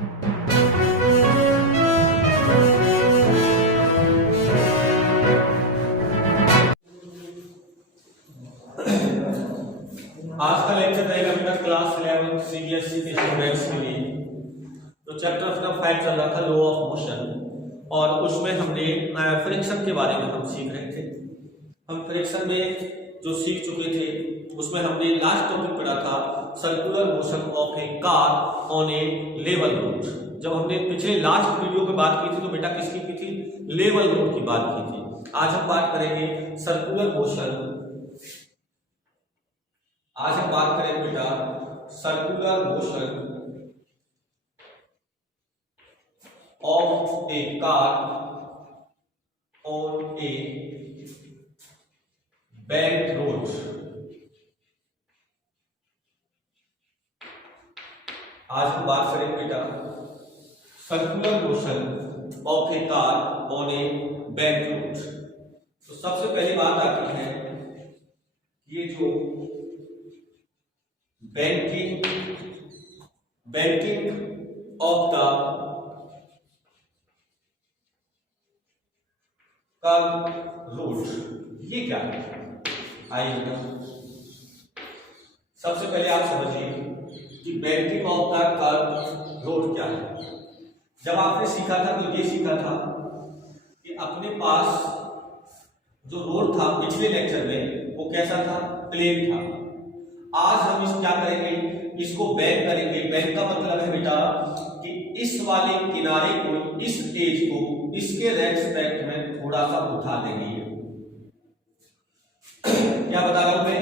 आज का लेक्चर रहेगा बेटा क्लास 11 सीबीएसई के स्टूडेंट्स के लिए। तो चैप्टर अपना 5 चल रहा था, लॉ ऑफ मोशन, और उसमें हमने फ्रिक्शन के बारे में हम सीख रहे थे। हम फ्रिक्शन में जो सीख चुके थे उसमें हमने लास्ट टॉपिक पढ़ा था circular motion of A car on A level road. जब हमने पिछले लास्ट वीडियो में बात की थी तो बेटा किसकी की थी? लेवल रोड की बात की थी। आज हम बात करेंगे सर्कुलर मोशन। आज हम बात करेंगे बेटा circular motion of A car on A bank road. आज हम बात करेंगे बेटा circular motion of A car on A bank road. तो सबसे पहली बात आती है ये जो banking of the curve road, ये क्या है? आइए सबसे पहले आप समझिए कि banking of the curve road क्या है। जब आपने सीखा था तो ये सीखा था कि अपने पास जो रोड था पिछले लेक्चर में वो कैसा था? प्लेन था। आज हम इस क्या करेंगे? इसको बैंक करेंगे। बैंक का मतलब है बेटा कि इस वाले किनारे को, इस एज को इसके रेस्पेक्ट में थोड़ा सा उठा देंगे। क्या बता रहा हूं मैं?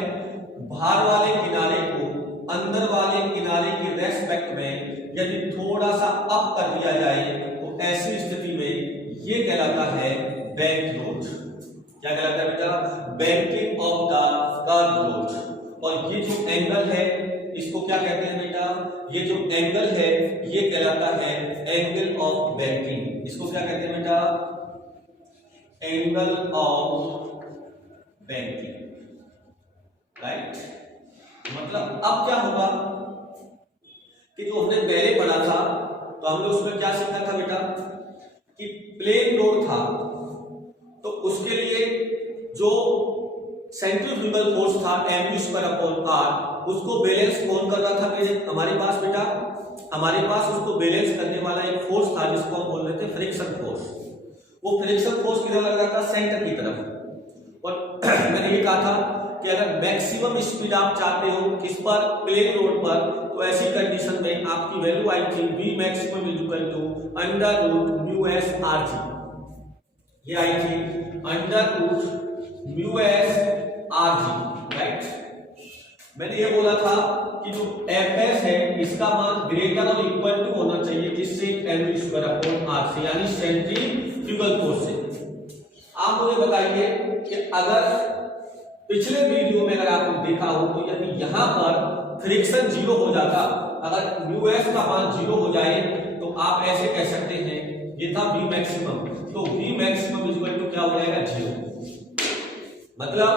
बाहर वाले किनारे को अंदर वाले किनारे के रेस्पेक्ट में यदि थोड़ा सा अप कर दिया जाए तो ऐसी स्थिति में ये कहलाता है बैंक रोड। क्या कहलाता है बेटा? Banking of the curve road. और ये जो एंगल है इसको क्या कहते हैं बेटा? ये जो एंगल है ये कहलाता है एंगल ऑफ बैंकिंग। इसको क्या कहते हैं बेटा? Angle of banking, right. मतलब अब क्या होगा कि जो हमने पहले पढ़ा था तो हमने उसमें क्या सीखा था बेटा कि प्लेन रोड था तो उसके लिए जो सेंट्रीफ्यूगल फोर्स था mv²/r, उसको बैलेंस कौन कर रहा था? मेरे हमारे पास बेटा, हमारे पास उसको बैलेंस करने वाला एक फोर्स था जिसको हम बोल रहे थे फ्रिक्शन फोर्स। वो फ्रिक्शन फोर्स किधर लग रहा था? सेंटर की तरफ। और मैंने ये कहा था कि अगर मैक्सिमम स्पीड आप चाहते हो किस पर? प्लेन रोड पर, तो ऐसी कंडीशन में आपकी वैल्यू आई थी v maximum equal to √μs rg। ये आई थी √μs rg, राइट। मैंने ये बोला था कि जो fs है इसका मान ग्रेटर और इक्वल टू होना चाहिए जिससे mv²/r से, यानी सेंट्रीफ्यूगल फोर्स से। आप मुझे बताइए कि अगर पिछले वीडियो में अगर आपने देखा हो तो यदि यहां पर फ्रिक्शन 0 हो जाता, अगर μs का मान 0 हो जाए तो आप ऐसे कह सकते हैं, ये था v मैक्सिमम, तो v मैक्सिमम इक्वल टू क्या हो जाएगा? 0। मतलब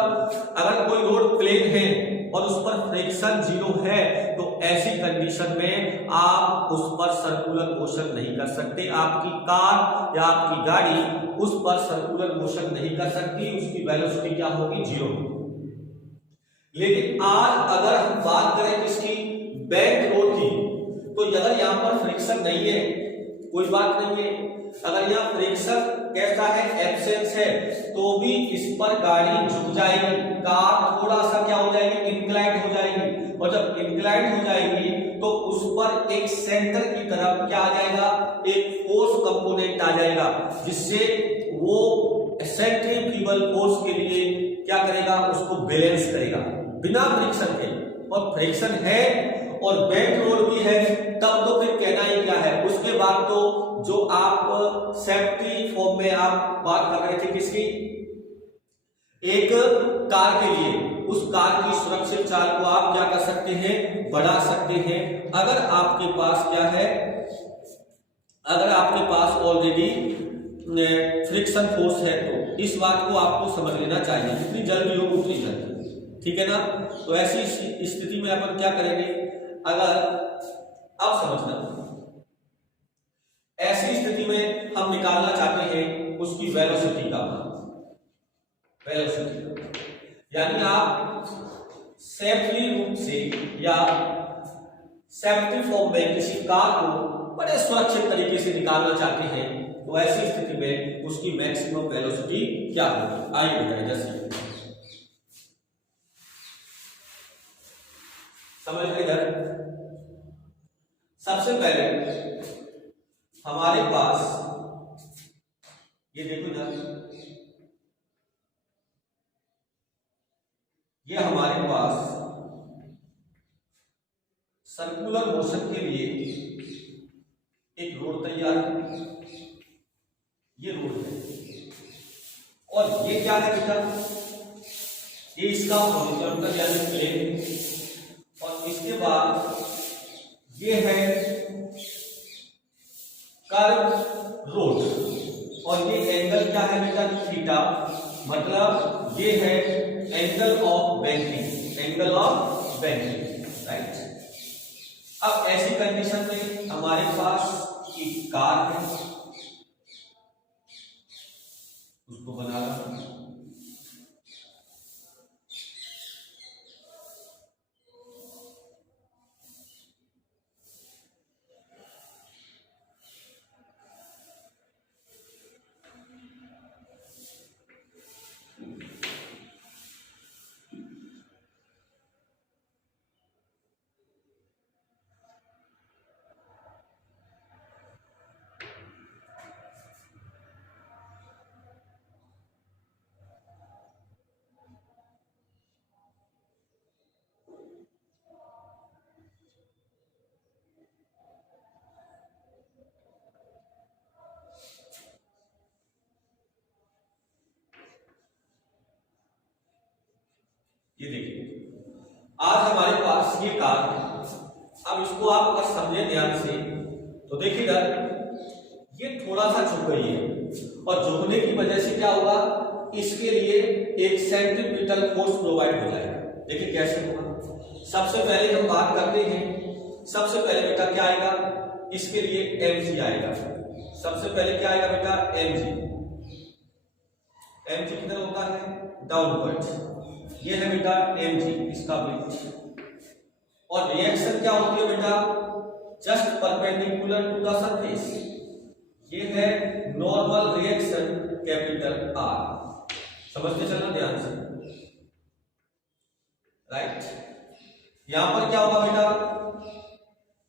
अगर कोई रोड प्लेन है और उस पर फ्रिक्शन 0 है तो ऐसी कंडीशन में आप उस पर सर्कुलर मोशन नहीं कर सकते। आपकी कार या आपकी गाड़ी उस पर सर्कुलर मोशन नहीं कर सकती, उसकी वेलोसिटी क्या होगी? 0। लेकिन आज अगर हम बात करें किसकी? बैंक रोड की, तो अगर यहाँ पर फ्रिक्शन नहीं है कोई बात नहीं है। अगर यहाँ फ्रिक्शन कैसा है? एब्सेंस है, तो भी इस पर गाड़ी झुक जाएगी, कार थोड़ा सा क्या हो जाएगी? इंक्लाइंड हो जाएगी। और जब इंक्लाइंड हो जाएगी तो उस पर एक सेंटर की तरफ क्या आ जाएगा? एक फोर्स कंपोनेंट आ जाएगा जिससे वो सेंट्रीफ्यूगल फोर्स के लिए क्या करेगा? उसको बैलेंस करेगा बिना फ्रिक्शन के। और फ्रिक्शन है और बैंक रोड भी है तब तो फिर कहना ही क्या है। उसके बाद तो जो आप सेफ्टी फॉर्म में आप बात कर रहे थे किसकी? एक कार के लिए, उस कार की सुरक्षित चाल को आप क्या कर सकते हैं? बढ़ा सकते हैं। अगर आपके पास क्या है? अगर आपके पास ऑलरेडी फ्रिक्शन फोर्स है तो इस बात को आपको समझ लेना चाहिए, जितनी जल्दी हो उतनी जल्दी, ठीक है ना। तो ऐसी स्थिति में अपन क्या करेंगे? अगर अब समझना स्थिति में हम निकालना चाहते हैं उसकी वेलोसिटी का मान, वेलोसिटी, यानी आप सेफ्टी रूप से या सेफ्टी फॉर्म में किसी कार को बड़े सुरक्षित तरीके से निकालना चाहते हैं तो ऐसी स्थिति में उसकी मैक्सिमम वेलोसिटी क्या होगी, आइए बताएं। जैसे समझ गए इधर, सबसे पहले हमारे पास ये देखो इधर, ये हमारे पास सर्कुलर मोशन के लिए एक रोड तैयार है, ये रोड है, और ये क्या है बेटा, ये इसका हॉरिजॉन्टल यानी प्लेन, और इसके बाद ये है कर्व रोड, और ये एंगल क्या है बेटा, थीटा, मतलब ये है angle of banking, angle of banking, right. अब ऐसी कंडीशन में हमारे पास एक कार है, उसको बना रहा, ये देखिए आज हमारे पास ये कार है। अब इसको आप अगर समझे ध्यान से तो देखिए इधर ये थोड़ा सा झुक गई है, और झुकने की वजह से क्या होगा, इसके लिए एक सेंट्रीपिटल फोर्स प्रोवाइड हो जाएगा। देखिए कैसे होगा, सबसे पहले हम बात करते हैं, सबसे पहले बेटा क्या आएगा, इसके लिए mg आएगा। सबसे पहले क्या आएगा बेटा, mg। mg किधर होता है, डाउनवर्ड, ये है बेटा mg, इसका वेट। और रिएक्शन क्या होती है बेटा, just perpendicular to the surface, ये है नॉर्मल रिएक्शन कैपिटल R। समझते चलना ध्यान से, राइट। यहां पर क्या होगा बेटा,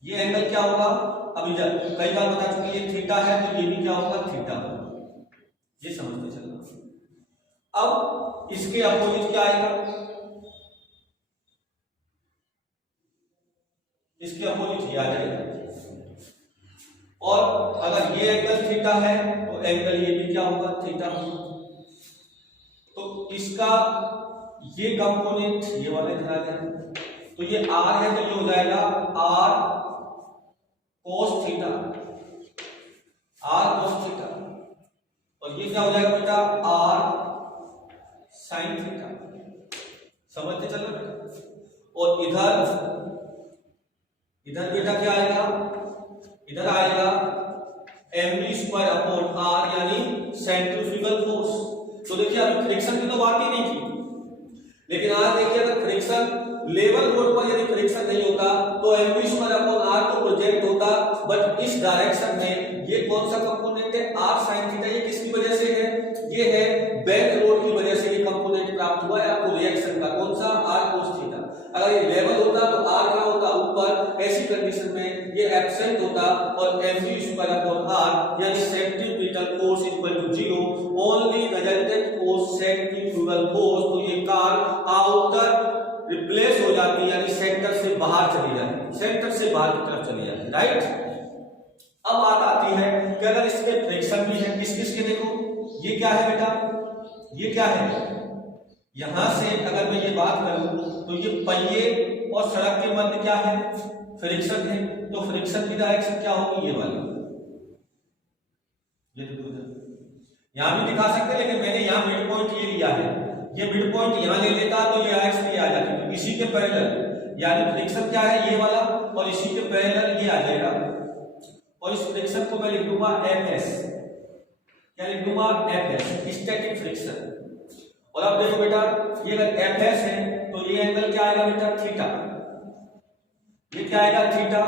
ये एंगल क्या होगा, अभी कई बार बता चुके, ये थीटा है तो ये भी क्या होगा, थीटा होगा, ये समझते चलना। अब इसके अपोजिट क्या आएगा, इसके अपोजिट ये आ जाएगा, और अगर ये एंगल थीटा है तो एंगल ये भी क्या होगा, थीटा होगा। तो इसका ये कंपोनेंट ये वाले इधर आ जाएगा, तो ये r है तो ये हो जाएगा r cos theta, r cos theta, और ये क्या हो जाएगा बेटा, r sin थीटा। समझते चल रहे बेटा। और इधर बेटा क्या आएगा, इधर आएगा mv² अपॉन r यानी सेंट्रीफ्यूगल फोर्स। तो देखिए अभी फ्रिक्शन की तो बात ही नहीं की, लेकिन आज देखिए अगर फ्रिक्शन लेवल रोड पर यदि फ्रिक्शन नहीं होता तो mv² अपॉन r तो प्रोजेक्ट होता, बट इस डायरेक्शन में ये कौन सा कंपोनेंट है, r sin थीटा। ये किसकी वजह से है, ये है बैक रोड की वजह से ये कंपोनेंट प्राप्त हुआ है आपको रिएक्शन का, कौन सा, r cos थीटा। अगर ये लेवल होता तो r क्या होता, ऊपर, ऐसी कंडीशन में ये एब्सेंट होता, और mv² अपॉन r यानी centripetal force equal to 0, only resultant force centrifugal force. तो ये कार आउटर रिप्लेस हो जाती है, यानी सेंटर से बाहर चली जाती, सेंटर से बाहर की तरफ चली जाती, राइट। अब बात आती है कि अगर इसमें फ्रिक्शन भी है, किस किस के, देखो ये क्या है बेटा, ये क्या है, यहां से अगर मैं ये बात करूं तो ये पहिए और सड़क के मध्य क्या है, फ्रिक्शन है। तो फ्रिक्शन की डायरेक्शन क्या होगी, ये वाली, ये देखो यहां भी दिखा सकते, लेकिन मैंने यहां मिड पॉइंट ये लिया है, ये मिड पॉइंट यहां ले लेता तो ये डायरेक्शन ये आ जाती, तो इसी के पैरेलल, यानी फ्रिक्शन क्या है, ये वाला, और इसी के पैरेलल ये आ जाएगा। और इस फ्रिक्शन को मैं लिख दूंगा Fs। क्या लिख दूंगा? Fs, static friction. और अब देखो बेटा, ये अगर Fs है तो ये एंगल क्या आएगा बेटा? थीटा। ये क्या आएगा? थीटा।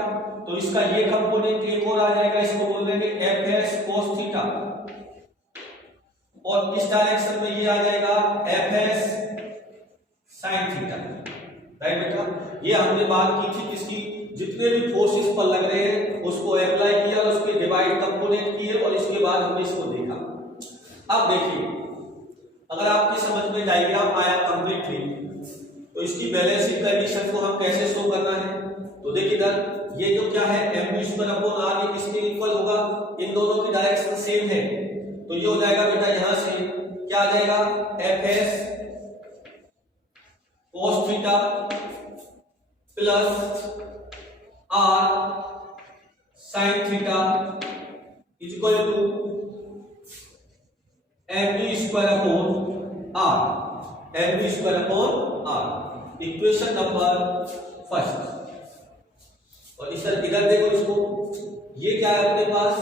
तो इसका ये कंपोनेंट एक और आ जाएगा, इसको बोल देंगे Fs cos थीटा। और इस डायरेक्शन में ये आ जाएगा Fs sin थीटा। राइट बेटा, ये हमने बात की थी किसकी? जितने भी फोर्सेस पर लग रहे हैं उसको अप्लाई किया और उसके डिवाइड कंपोनेंट किए और इसके बाद हमने इसको देखा। अब देखिए, अगर आपकी समझ में डायग्राम आया कंप्लीटली तो इसकी बैलेंसिंग कंडीशन को हम कैसे शो करना है? तो देखिए इधर ये जो क्या है mv²/r, ये किसके इक्वल होगा? इन दोनों की डायरेक्शन सेम है, तो ये हो जाएगा बेटा यहां से क्या आ जाएगा? Fs cos theta plus r sin theta is equal to mv²/r, mv²/r, equation number first. और इधर देखो इसको, ये क्या है अपने पास?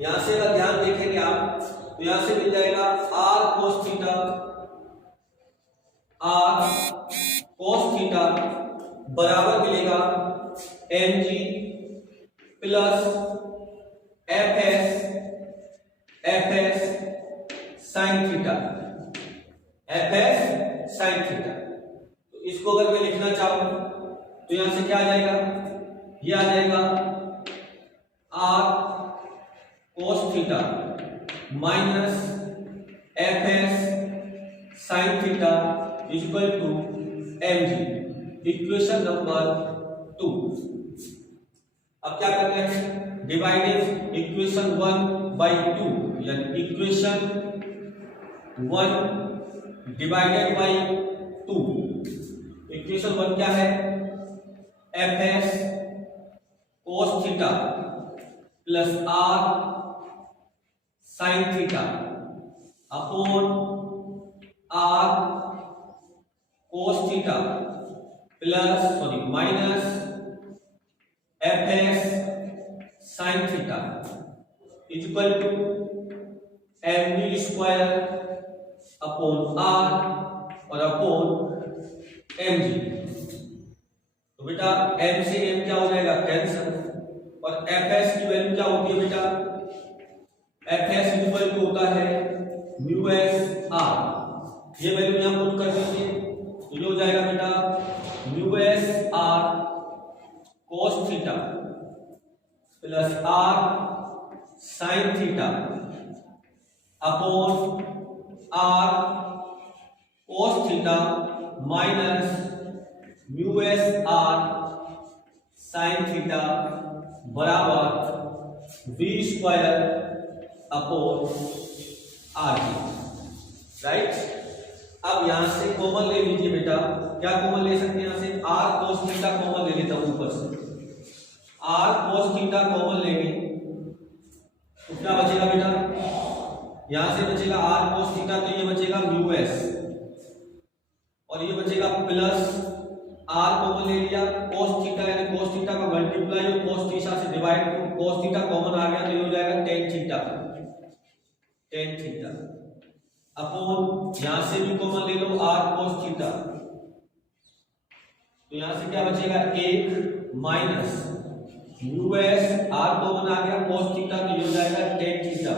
यहां से अगर ध्यान देखेंगे आप तो यहां से मिल जाएगा r cos theta, r cos theta बराबर मिलेगा mg plus fs sin theta, fs sin theta. तो इसको अगर मैं लिखना चाहूं तो यहां से क्या आ जाएगा? ये आ जाएगा r cos theta minus fs sin theta is equal to mg, equation number 2। अब क्या करते हैं? डिवाइडिंग इक्वेशन 1/2, यानी इक्वेशन 1 डिवाइडेड बाई 2। इक्वेशन 1 क्या है? Fs cos theta plus r sin theta upon r cos theta plus minus Fs sin theta is equal to mv² upon r और upon mg। तो बेटा m से m क्या हो जाएगा? कैंसिल। और Fs की वैल्यू क्या होती है बेटा? Fs इज इक्वल टू होता है μs/r। ये वैल्यू यहां पुट कर दीजिए तो ये हो जाएगा बेटा μs/r cos theta plus r sin theta upon r cos theta minus μs/r sin theta बराबर v² अपॉन r। राइट, अब यहां से कॉमन ले लीजिए बेटा। क्या कॉमन ले सकते हैं? यहां से r cos थीटा कॉमन ले लेता हूं, ऊपर से r cos थीटा कॉमन लेंगे तो क्या बचेगा बेटा? यहां से बचेगा r cos थीटा, तो ये बचेगा μs और ये बचेगा प्लस r कॉमन ले लिया, cos थीटा यानी cos थीटा का मल्टीप्लाई और cos थीटा से डिवाइड, cos थीटा कॉमन आ गया तो ये हो जाएगा tan theta, tan theta upon यहां से भी कॉमन ले लो r cos थीटा, तो यहां से क्या बचेगा? 1 माइनस μs, r कॉमन आ गया, cos थीटा तो ये हो जाएगा tan थीटा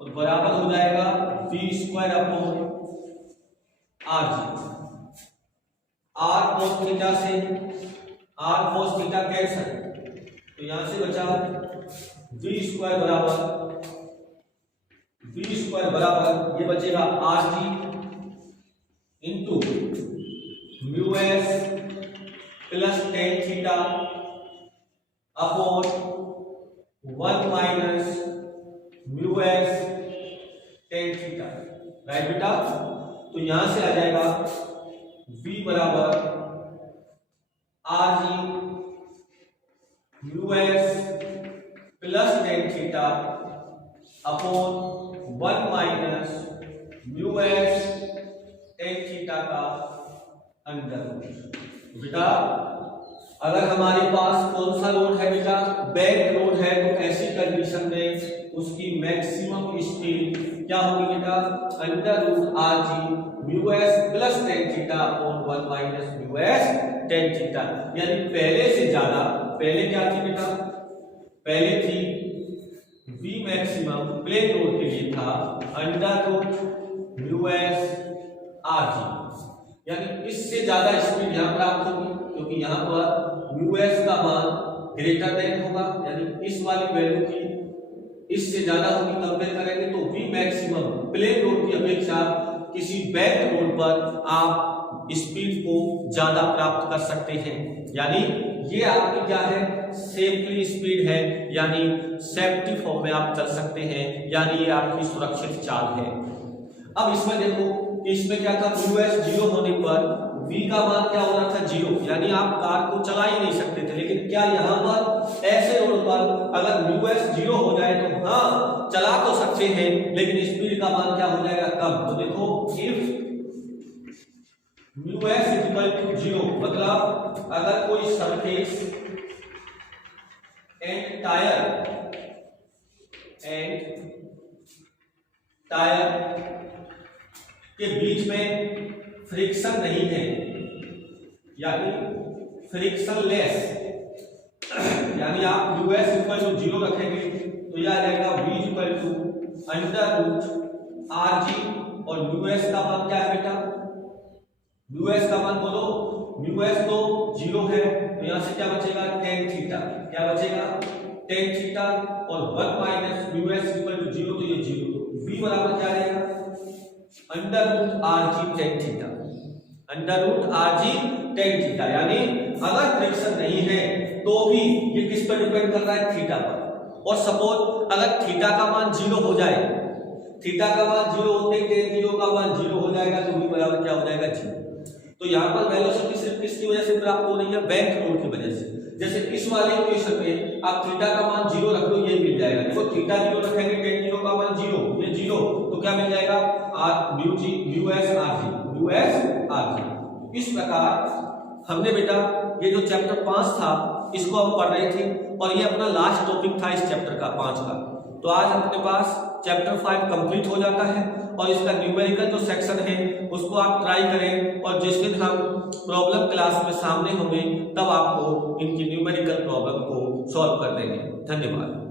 और बराबर हो जाएगा v² upon rg। r cos theta से r cos थीटा कैंसिल, तो यहां से बचा v² बराबर ये बचेगा rg into μs plus tan theta upon 1 minus μs tan theta. Right बेटा, तो यहां से आ जाएगा v बराबर rg μs plus tan theta upon 1 minus μs tan theta का अंडर। बेटा अगर हमारे पास कौन सा लोड है बेटा, बैक लोड है, तो ऐसी कंडीशन में उसकी मैक्सिमम स्पीड क्या होगी बेटा, under root r g mu s plus tan theta upon 1 minus mu s tan theta. यानी पहले से ज्यादा, पहले क्या थी बेटा, पहले थी वी मैक्सिमम प्लेन लोड के लिए था under root mu s r g, यानी इससे ज्यादा स्पीड यहां प्राप्त होगी क्योंकि यहां पर म्यू एस का मान ग्रेटर देन होगा, यानी इस वाली वैल्यू की इससे ज्यादा होगी कंपेयर करेंगे तो वी मैक्सिमम प्लेन लोड की अपेक्षा किसी बैक लोड पर आप स्पीड को ज्यादा प्राप्त कर सकते हैं। यानी ये आपकी क्या है, सेफली स्पीड है, यानी सेफ्टी फॉर्म में आप चल सकते हैं, यानी ये आपकी सुरक्षित चाल है। अब इसमें देखो कि इसमें क्या था, म्यू एस 0 होने पर v का मान क्या होना था, 0, यानी आप कार को चला ही नहीं सकते थे। लेकिन क्या यहाँ पर ऐसे रोड पर अगर म्यू एस 0 हो जाए तो हाँ चला तो सकते हैं, लेकिन स्पीड का मान क्या हो जाएगा, कम। तो देखो if mu s equal to 0, मतलब अगर कोई सरफेस एंड टायर के बीच में फ्रिक्शन नहीं है, यानी फ्रिक्शन लेस, यानी आप म्यू एस इक्वल टू 0 रखेंगे तो यह आ जाएगा v equal to under root r g, और म्यू एस का मान क्या है बेटा, म्यू एस का मान बोलो, म्यू एस तो 0 है तो यहां से क्या बचेगा, टेन थीटा, क्या बचेगा, टेन थीटा, और 1 minus mu s equal to 0, तो ये 0, तो v बराबर क्या आएगा, under root r g tan theta, under root r g tan theta. यानी अगर फ्रिक्शन नहीं है तो भी ये किस पर डिपेंड कर रहा है, थीटा पर। और सपोज अगर थीटा का मान 0 हो जाए, थीटा का मान 0 होते ही टेन 0 का मान 0 हो जाएगा, तो v बराबर क्या हो जाएगा, 0। तो यहाँ पर वेलोसिटी सिर्फ किसकी वजह से प्राप्त हो रही है, बैक लोड की वजह से। जैसे इस वाले इक्वेशन में आप थीटा का मान 0 रख दो, ये मिल जाएगा। देखो थीटा 0 रखेंगे, टेन 0 का मान 0, ये 0, तो क्या मिल जाएगा, r mu g mu s r g, mu s r g. इस प्रकार हमने बेटा ये जो चैप्टर 5 था इसको हम पढ़ रहे थे, और ये अपना लास्ट टॉपिक था इस चैप्टर का 5 का। तो आज अपने पास चैप्टर 5 कंप्लीट हो जाता है, और इसका न्यूमेरिकल जो सेक्शन है उसको आप ट्राई करें, और जिस दिन हम प्रॉब्लम क्लास में सामने होंगे तब आपको इनकी न्यूमेरिकल प्रॉब्लम को सॉल्व कर देंगे। धन्यवाद।